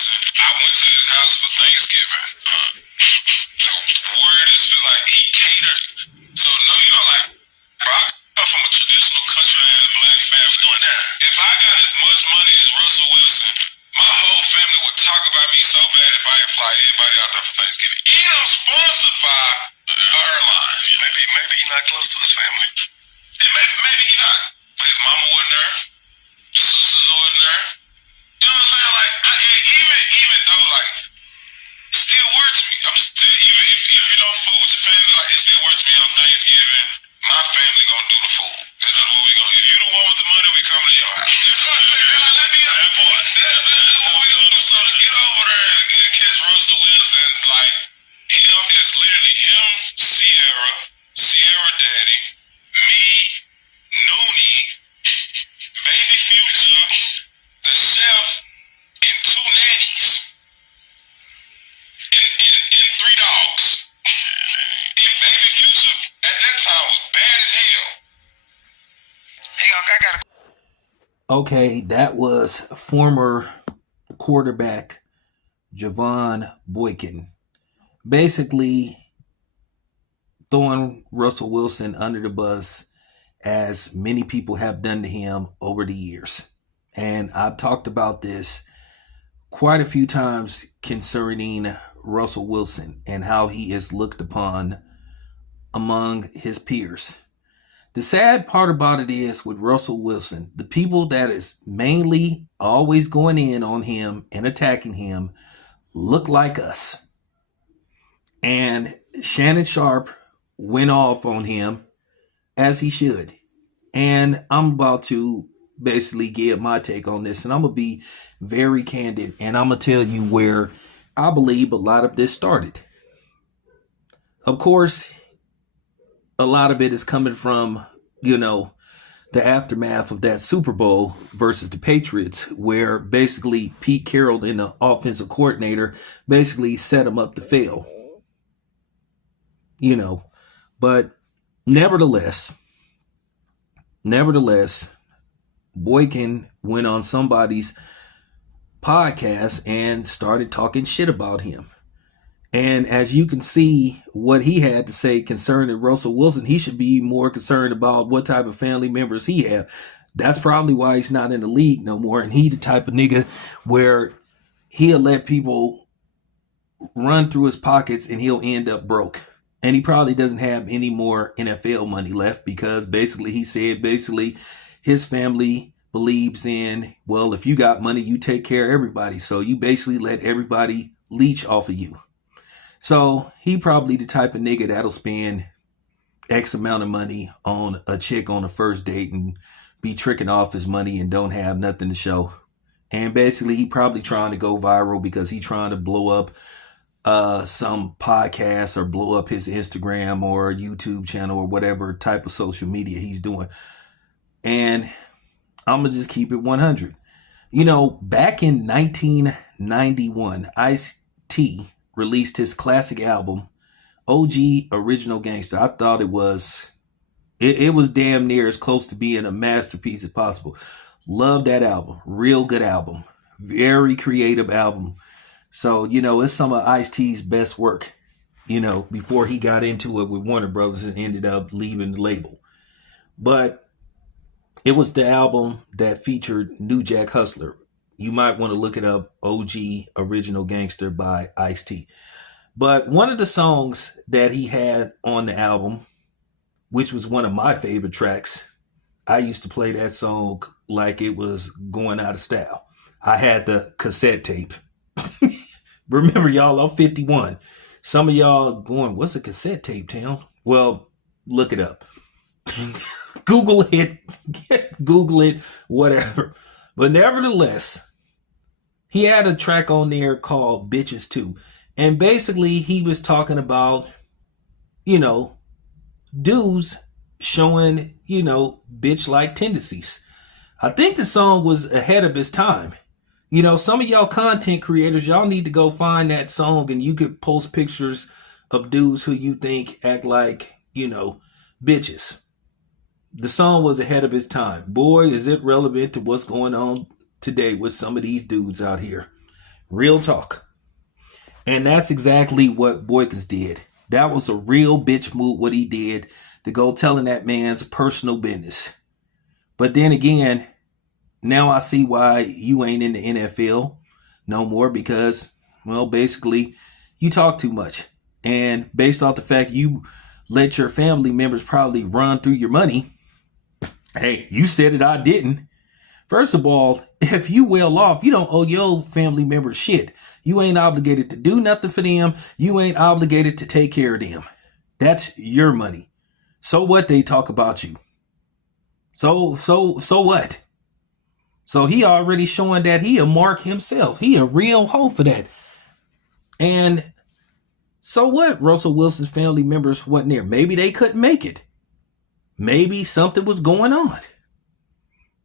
Wilson. I went to his house for Thanksgiving. The word is like he catered. So no, you know, like, bro, I come from a traditional country ass black family. Doing that. If I got as much money as Russell Wilson, my whole family would talk about me so bad if I had fly everybody out there for Thanksgiving. And I'm sponsored by an airline. Maybe he's not close to his family. Maybe he not. But his mama wasn't there. Sisters wasn't there. You know what I'm saying? Like, even though, like, still works me. I'm still, even if you don't fool with your family, like, it still works me on Thanksgiving. My family gonna do the food. This is what we gonna do. If you the one with the money, we coming to your house. You know what I'm saying? Like, let me that part. That's what we gonna do. So to get over there and catch Russell Wilson, like, him is literally him, Sierra Daddy, me, Noonie, Baby Future, the chef, and two nannies, and three dogs. And Baby Future at that time was bad as hell. Hey, I got a. Okay, that was former quarterback Javon Boykin, basically throwing Russell Wilson under the bus, as many people have done to him over the years. And I've talked about this quite a few times concerning Russell Wilson and how he is looked upon among his peers. The sad part about it is with Russell Wilson, the people that is mainly always going in on him and attacking him look like us. And Shannon Sharp went off on him, as he should. And I'm about to basically give my take on this, and I'm going to be very candid, and I'm going to tell you where I believe a lot of this started. Of course, a lot of it is coming from, the aftermath of that Super Bowl versus the Patriots, where basically Pete Carroll and the offensive coordinator basically set him up to fail. But nevertheless, Boykin went on somebody's podcast and started talking shit about him. And as you can see what he had to say concerning Russell Wilson, he should be more concerned about what type of family members he have. That's probably why he's not in the league no more. And he the type of nigga where he'll let people run through his pockets and he'll end up broke. And he probably doesn't have any more NFL money left, because basically he said his family believes in, well, if you got money, you take care of everybody. So you basically let everybody leech off of you. So he probably the type of nigga that'll spend X amount of money on a chick on a first date and be tricking off his money and don't have nothing to show. And basically he probably trying to go viral because he trying to blow up some podcast or blow up his Instagram or YouTube channel or whatever type of social media he's doing. And I'm going to just keep it 100. Back in 1991, Ice-T released his classic album, OG Original Gangster. I thought it was damn near as close to being a masterpiece as possible. Love that album. Real good album. Very creative album. So, it's some of Ice-T's best work, before he got into it with Warner Brothers and ended up leaving the label. But it was the album that featured New Jack Hustler. You might want to look it up, OG Original Gangster by Ice-T. But one of the songs that he had on the album, which was one of my favorite tracks, I used to play that song like it was going out of style. I had the cassette tape. Remember, y'all, I'm 51. Some of y'all going, what's a cassette tape, Town? Well, look it up. Google it, whatever. But nevertheless, he had a track on there called Bitches 2. And basically, he was talking about, dudes showing, bitch-like tendencies. I think the song was ahead of his time. Some of y'all content creators, y'all need to go find that song and you could post pictures of dudes who you think act like, bitches. The song was ahead of its time. Boy, is it relevant to what's going on today with some of these dudes out here. Real talk. And that's exactly what Boykins did. That was a real bitch move what he did to go telling that man's personal business. But then again, now I see why you ain't in the NFL no more because, well, basically, you talk too much. And based off the fact you let your family members probably run through your money, hey, you said it, I didn't. First of all, if you well off, you don't owe your family members shit. You ain't obligated to do nothing for them. You ain't obligated to take care of them. That's your money. So what they talk about you? So what? So he already showing that he a mark himself. He a real hoe for that. And so what? Russell Wilson's family members wasn't there. Maybe they couldn't make it. Maybe something was going on.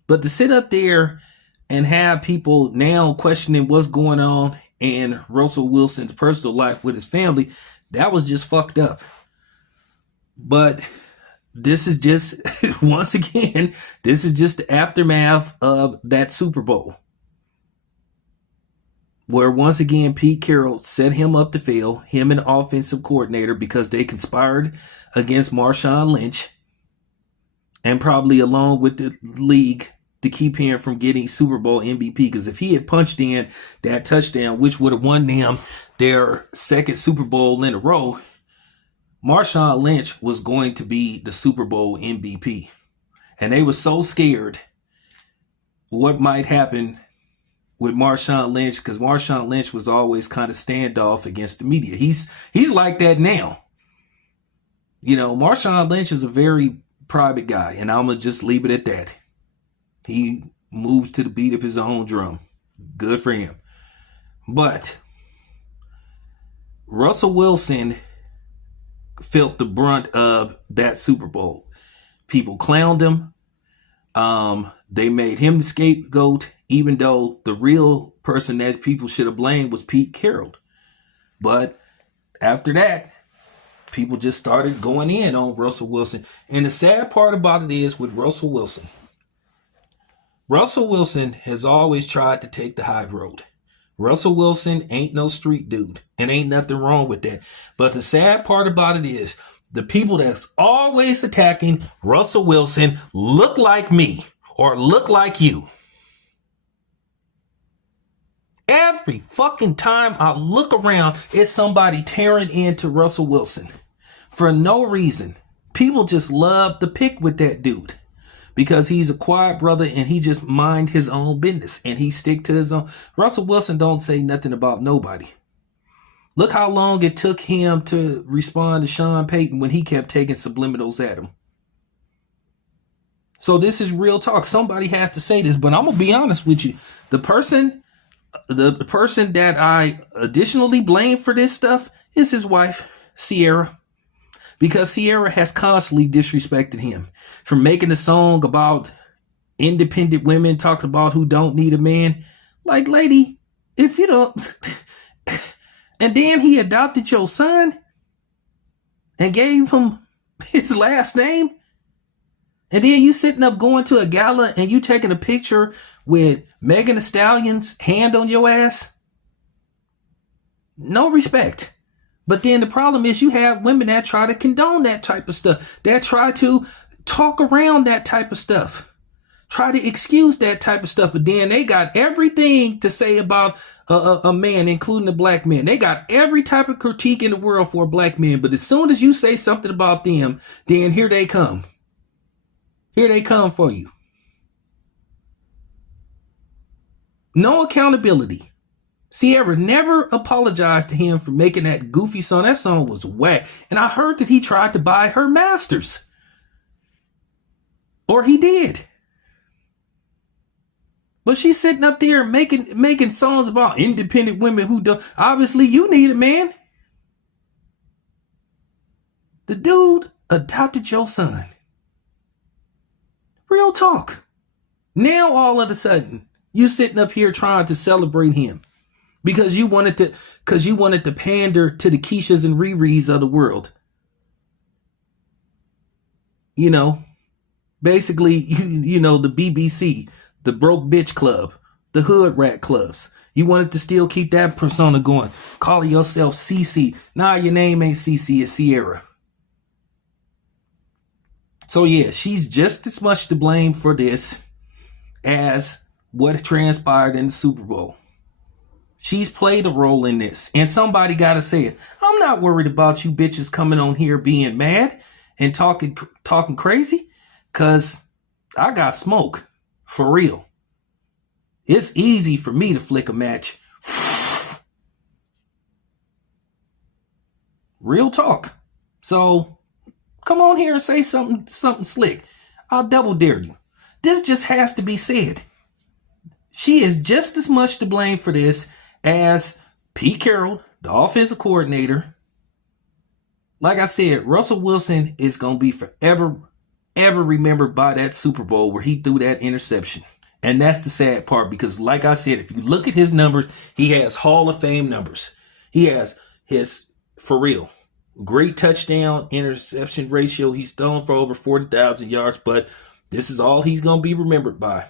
But to sit up there and have people now questioning what's going on in Russell Wilson's personal life with his family, that was just fucked up. But this is just, once again, this is just the aftermath of that Super Bowl. Where once again, Pete Carroll set him up to fail, him and the offensive coordinator, because they conspired against Marshawn Lynch and probably along with the league to keep him from getting Super Bowl MVP. Because if he had punched in that touchdown, which would have won them their second Super Bowl in a row, Marshawn Lynch was going to be the Super Bowl MVP. And they were so scared what might happen with Marshawn Lynch, because Marshawn Lynch was always kind of standoff against the media. He's like that now. You know, Marshawn Lynch is a very private guy, and I'm going to just leave it at that. He moves to the beat of his own drum. Good for him. But Russell Wilson felt the brunt of that Super Bowl. People clowned him. They made him the scapegoat, even though the real person that people should have blamed was Pete Carroll. But after that, people just started going in on Russell Wilson. And the sad part about it is with Russell Wilson has always tried to take the high road. Russell Wilson ain't no street dude, and ain't nothing wrong with that. But the sad part about it is the people that's always attacking Russell Wilson look like me or look like you. Every fucking time I look around, it's somebody tearing into Russell Wilson for no reason. People just love to pick with that dude because he's a quiet brother and he just mind his own business and he stick to his own. Russell Wilson don't say nothing about nobody. Look how long it took him to respond to Sean Payton when he kept taking subliminals at him. So this is real talk. Somebody has to say this, but I'm going to be honest with you. The person that I additionally blame for this stuff is his wife, Sierra. Because Sierra has constantly disrespected him. From making a song about independent women, talking about who don't need a man. Like, lady, if you don't... And then he adopted your son and gave him his last name. And then you sitting up going to a gala and you taking a picture with Megan Thee Stallion's hand on your ass. No respect. But then the problem is you have women that try to condone that type of stuff. That try to talk around that type of stuff. Try to excuse that type of stuff. But then they got everything to say about a man, including a black man. They got every type of critique in the world for a black man. But as soon as you say something about them, then here they come. Here they come for you. No accountability. Sierra never apologized to him for making that goofy song. That song was whack. And I heard that he tried to buy her masters. Or he did. But she's sitting up there making songs about independent women who don't. Obviously, you need a man. The dude adopted your son. Real talk. Now, all of a sudden, you sitting up here trying to celebrate him. Because you wanted to pander to the Keishas and Riri's of the world. You know, basically, you know, the BBC, the Broke Bitch Club, the Hood Rat Clubs. You wanted to still keep that persona going. Calling yourself CC. Nah, your name ain't CC, it's Sierra. So yeah, she's just as much to blame for this as what transpired in the Super Bowl. She's played a role in this. And somebody got to say it. I'm not worried about you bitches coming on here being mad and talking crazy, because I got smoke. For real. It's easy for me to flick a match. Real talk. So come on here and say something slick. I'll double dare you. This just has to be said. She is just as much to blame for this as Pete Carroll, the offensive coordinator. Like I said, Russell Wilson is going to be forever remembered by that Super Bowl where he threw that interception. And that's the sad part, because like I said, if you look at his numbers, he has Hall of Fame numbers. He has his, for real, great touchdown interception ratio. He's thrown for over 40,000 yards, but this is all he's going to be remembered by.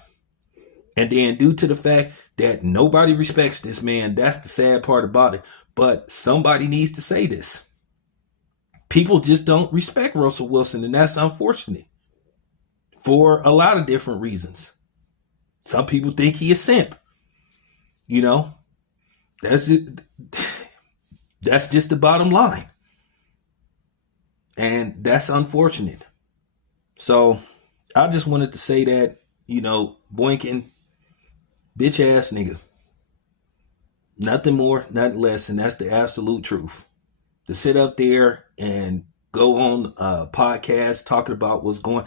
And then due to the fact that nobody respects this man, that's the sad part about it. But somebody needs to say this. People just don't respect Russell Wilson, and that's unfortunate for a lot of different reasons. Some people think he is simp. You know, that's it. That's just the bottom line. And that's unfortunate. So I just wanted to say that, you know, Boykin, bitch ass nigga. Nothing more, nothing less. And that's the absolute truth. To sit up there and go on a podcast talking about what's going,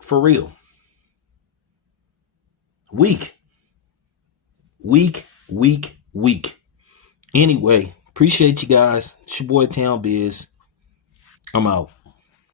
for real. Weak. Anyway, appreciate you guys. It's your boy Town Biz. I'm out.